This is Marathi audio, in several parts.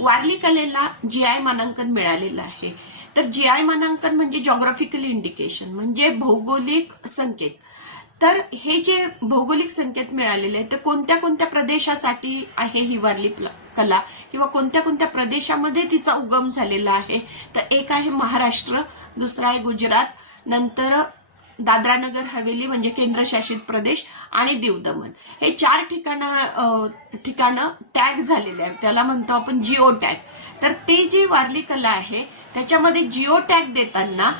वारली कलेला जी आय मानांकन मिळालेलं आहे. तर जी आय मानांकन म्हणजे जॉग्राफिकल इंडिकेशन म्हणजे भौगोलिक संकेत. तर हे जे भौगोलिक संकेत मिळालेले आहेत ते कोणत्या कोणत्या प्रदेशासाठी आहे ही वारली प्ल- कला? किंवा कोणत्या कोणत्या प्रदेशामध्ये तिचा उगम झालेला आहे? तर एक आहे महाराष्ट्र दुसरा आहे गुजरात नंतर दादरा नगर हवेली म्हणजे केंद्रशासित प्रदेश आणि दीव दमण हे चार ठिकाणं ठिकाणं टॅग झालेले आहेत. त्याला म्हणतो आपण जिओ टॅग तर ते जी वारली कला आहे त्याच्यामध्ये जिओ टॅग देताना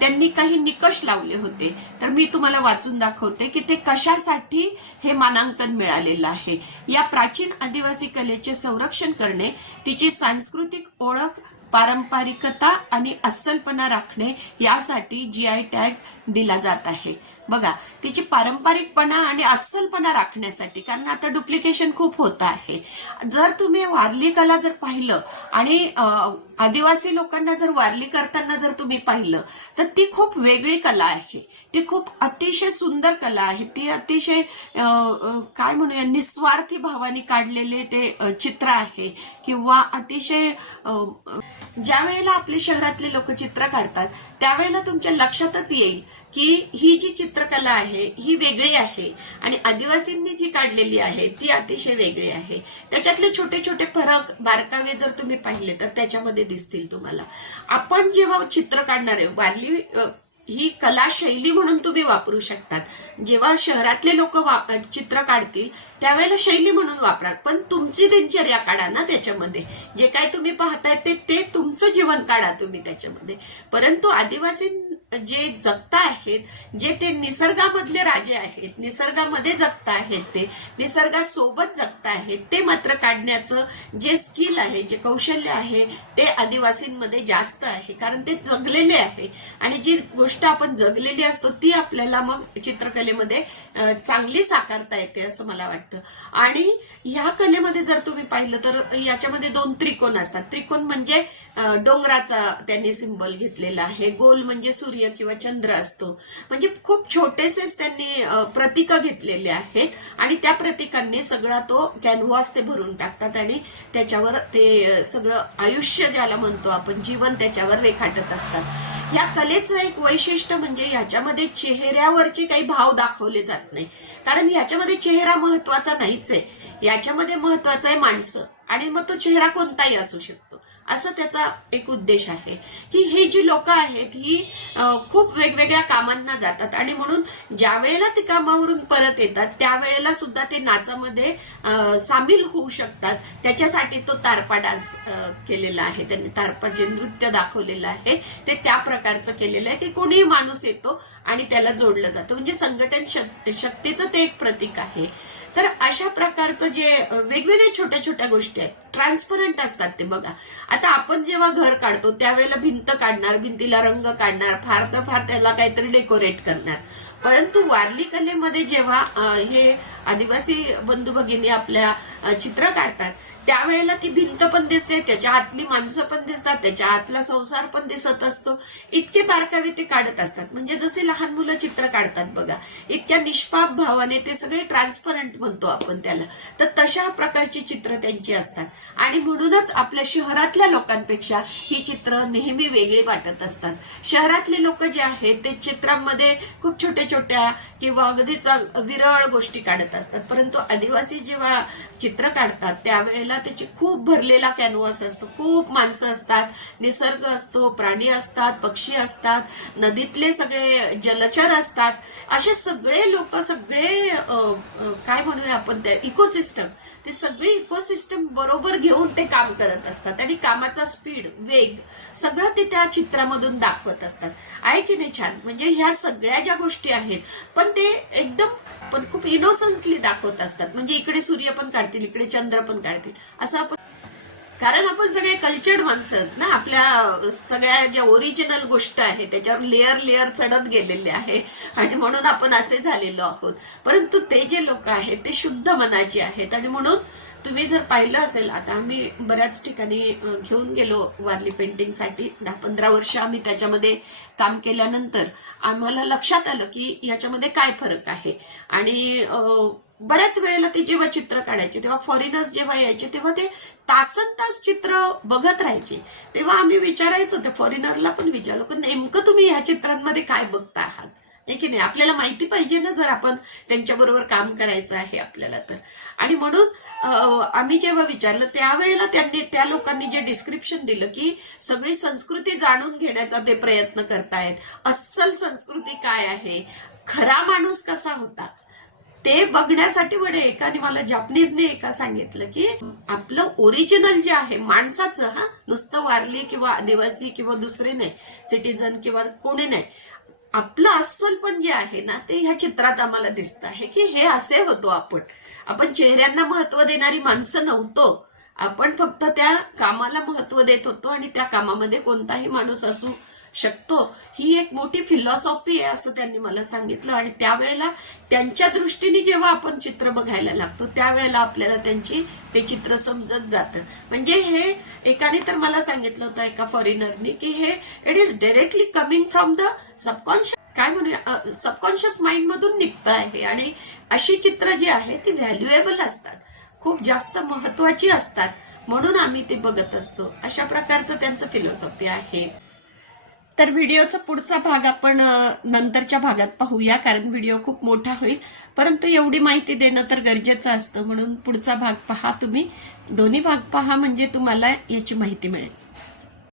त्यांनी काही निकष लावले होते. तर मी तुम्हाला वाचून दाखवते की ते कशासाठी हे मानांकन मिळालेलं आहे. या प्राचीन आदिवासी कलेचे संरक्षण करणे तिची सांस्कृतिक ओळख पारंपरिकता आणि अस्सलपणा राखणे यासाठी जी आय टॅग दिला जात आहे. बघा तिची पारंपरिकपणा आणि अस्सलपणा राखण्यासाठी कारण आता डुप्लिकेशन खूप होत आहे. जर तुम्ही वारली कला जर पाहिलं आणि आदिवासी लोकांना जर वारली करताना जर तुम्ही पाहिलं तर ती खूप वेगळी कला आहे. ती खूप अतिशय सुंदर कला आहे. ती अतिशय काय म्हणूया निस्वार्थी भावाने काढलेले ते चित्र आहे. किंवा अतिशय ज्या वेळेला आपले शहरातले लोक चित्र काढतात त्यावेळेला तुमच्या लक्षातच येईल की ही जी चित्रकला आहे ही वेगळी आहे आणि आदिवासींनी जी काढलेली आहे ती अतिशय वेगळी आहे. त्याच्यातले छोटे छोटे फरक बारकावे जर तुम्ही पाहिले तर त्याच्यामध्ये दिसतील तुम्हाला. आपण जेव्हा चित्र काढणार आहे वारली ही कला शैली म्हणून तुम्ही वापरू शकतात. जेव्हा शहरातले लोक चित्र काढतील त्यावेळेला शैली म्हणून वापरा पण तुमची दिनचर्या काढा ना त्याच्यामध्ये. जे काय तुम्ही पाहताय ते ते तुमचं जीवन काढा तुम्ही त्याच्यामध्ये. परंतु आदिवासी जे जगता आहेत जे ते निसर्गामधले राजे आहेत निसर्गामध्ये जगता आहेत ते निसर्गासोबत जगता आहेत ते मात्र काढण्याचं जे स्किल आहे जे कौशल्य आहे ते आदिवासींमध्ये जास्त आहे. कारण ते जगलेले आहे. आणि जी गोष्ट आपण जगलेली असतो ती आपल्याला मग चित्रकलेमध्ये चांगली साकारता येते असं मला वाटतं. आणि ह्या कलेमध्ये जर तुम्ही पाहिलं तर याच्यामध्ये दोन त्रिकोण असतात. त्रिकोण म्हणजे डोंगराचा त्यांनी सिंबल घेतलेला आहे. गोल म्हणजे सूर्य किंवा चंद्र असतो. म्हणजे खूप छोटेसेच त्यांनी प्रतीक घेतलेले आहेत आणि त्या प्रतीकांनी सगळा तो कॅनव्हास ते भरून टाकतात आणि त्याच्यावर ते सगळं आयुष्य ज्याला म्हणतो आपण जीवन त्याच्यावर रेखाटत असतात. या कलेचं एक वैशिष्ट्य म्हणजे याच्यामध्ये चेहऱ्यावरचे काही भाव दाखवले जात नाही. कारण याच्यामध्ये चेहरा महत्त्वाचा नाहीच आहे. याच्यामध्ये महत्त्वाचा आहे माणसं आणि मग तो चेहरा कोणताही असू शकतो. असं त्याचा एक उद्देश आहे. की हे जी लोक आहेत ही खूप वेगवेगळ्या कामांना जातात. आणि म्हणून ज्या वेळेला ते कामावरून परत येतात त्यावेळेला सुद्धा ते नाचामध्ये सामील होऊ शकतात. त्याच्यासाठी तो तारपा डान्स केलेला आहे. त्यांनी तारपा जे नृत्य दाखवलेलं आहे ते त्या प्रकारचं केलेलं आहे. की कोणीही माणूस येतो आणि त्याला जोडलं जातं. म्हणजे संघटन शक्तीचं ते एक प्रतीक आहे. तर अशा प्रकारचं जे वेगवेगळ्या छोट्या छोट्या गोष्टी आहेत. ट्रान्सपरंट असतात ते बघा. आता आपण जेव्हा घर काढतो त्यावेळेला भिंत काढणार भिंतीला रंग काढणार फार तर फार त्याला काहीतरी डेकोरेट करणार. परंतु वारली कलेमध्ये जेव्हा हे आदिवासी बंधू भगिनी आपल्या चित्र काढतात त्यावेळेला ती भिंत पण दिसते त्याच्या आतली माणसं पण दिसतात त्याच्या आतला संसार पण दिसत असतो. इतके बारकावे ते काढत असतात. म्हणजे जसे लहान मुलं चित्र काढतात बघा इतक्या निष्पाप भावाने ते सगळे ट्रान्सपरंट म्हणतो आपण त्याला. तर तशा प्रकारची चित्र त्यांची असतात. आणि म्हणूनच आपल्या शहरातल्या लोकांपेक्षा ही चित्र नेहमी वेगळी वाटत असतात. शहरातले लोक जे आहेत ते चित्रांमध्ये खूप छोट्या छोट्या किंवा अगदीच विरळ गोष्टी काढत असतात. परंतु आदिवासी जेव्हा चित्र काढतात त्यावेळेला त्याची खूप भरलेला कॅनव्हास असतो. खूप माणसं असतात. निसर्ग असतो प्राणी असतात पक्षी असतात नदीतले सगळे जलचर असतात. असे सगळे लोक सगळे काय म्हणूया आपण त्या इकोसिस्टम ते सगळे इकोसिस्टम बरोबर घेऊन ते काम करत असतात. आणि कामाचा स्पीड वेग सगळं ते त्या चित्रामधून दाखवत असतात. आहे की नाही छान? म्हणजे ह्या सगळ्या ज्या गोष्टी आहेत पण ते एकदम पण खूप इनोसन्सली दाखवत असतात. म्हणजे इकडे सूर्य पण काढतील इकडे चंद्र पण काढतील. असं आपण कारण आपण सगळे कल्चर्ड माणसं आहेत ना. आपल्या सगळ्या ज्या ओरिजिनल गोष्ट आहे त्याच्यावर लेअर लेअर चढत गेलेले आहे. आणि म्हणून आपण असे झालेलो आहोत. परंतु ते जे लोक आहेत ते शुद्ध मनाचे आहेत. आणि म्हणून तुम्ही जर पाहिलं असेल आता आम्ही बऱ्याच ठिकाणी घेऊन गेलो वारली पेंटिंगसाठी दहा पंधरा वर्ष आम्ही त्याच्यामध्ये काम केल्यानंतर आम्हाला लक्षात आलं की याच्यामध्ये काय फरक आहे. आणि बऱ्याच वेळेला ते जेव्हा चित्र काढायचे तेव्हा फॉरेनर्स जेव्हा यायचे तेव्हा ते तासन तास चित्र बघत राहायचे. तेव्हा आम्ही विचारायचो ते फॉरेनरला पण विचारलो की नेमकं तुम्ही ह्या चित्रांमध्ये काय बघता आहात? आहे की नाही? आपल्याला माहिती पाहिजे ना जर आपण त्यांच्याबरोबर काम करायचं आहे आपल्याला तर. आणि म्हणून आम्ही जेव्हा विचारलं त्यावेळेला त्यांनी त्या लोकांनी जे डिस्क्रिप्शन दिलं की सगळी संस्कृती जाणून घेण्याचा ते प्रयत्न करतायत. अस्सल संस्कृती काय आहे? खरा माणूस कसा होता? ते बघण्यासाठी म्हणे एकाने मला जपनीजने एका सांगितलं की आपलं ओरिजिनल जे आहे माणसाचं हा नुसतं वारली किंवा आदिवासी किंवा दुसरे नाही सिटीजन किंवा कोणी नाही. आपलं अस्सल पण जे आहे ना ते ह्या चित्रात आम्हाला दिसत आहे की हे असे होतो आपण. आपण चेहऱ्यांना महत्त्व देणारी माणसं नव्हतो. आपण फक्त त्या कामाला महत्त्व देत होतो आणि त्या कामामध्ये कोणताही माणूस असू शकतो. ही एक मोठी फिलॉसॉफी आहे असं त्यांनी मला सांगितलं. आणि त्यावेळेला त्यांच्या दृष्टीने जेव्हा आपण चित्र बघायला लागतो त्यावेळेला आपल्याला त्यांची ते चित्र समजत जातं. म्हणजे हे एकाने तर मला सांगितलं होतं एका फॉरेनरनी की हे it is directly coming from the subconscious काय म्हणूया सबकॉन्शियस माइंड मधून निघतं आहे. आणि अशी चित्र जी आहे ती व्हॅल्युएबल असतात. खूप जास्त महत्वाची असतात. म्हणून आम्ही ते बघत असतो. अशा प्रकारचं त्यांचं फिलॉसॉफी आहे. तर व्हिडिओचा पुढचा भाग आपण नंतरच्या भागात पाहूया कारण व्हिडिओ खूप मोठा होईल. परंतु एवढी माहिती देणं तर गरजेचं असतं. म्हणून पुढचा भाग पहा तुम्ही. दोन्ही भाग पहा म्हणजे तुम्हाला याची माहिती मिळेल.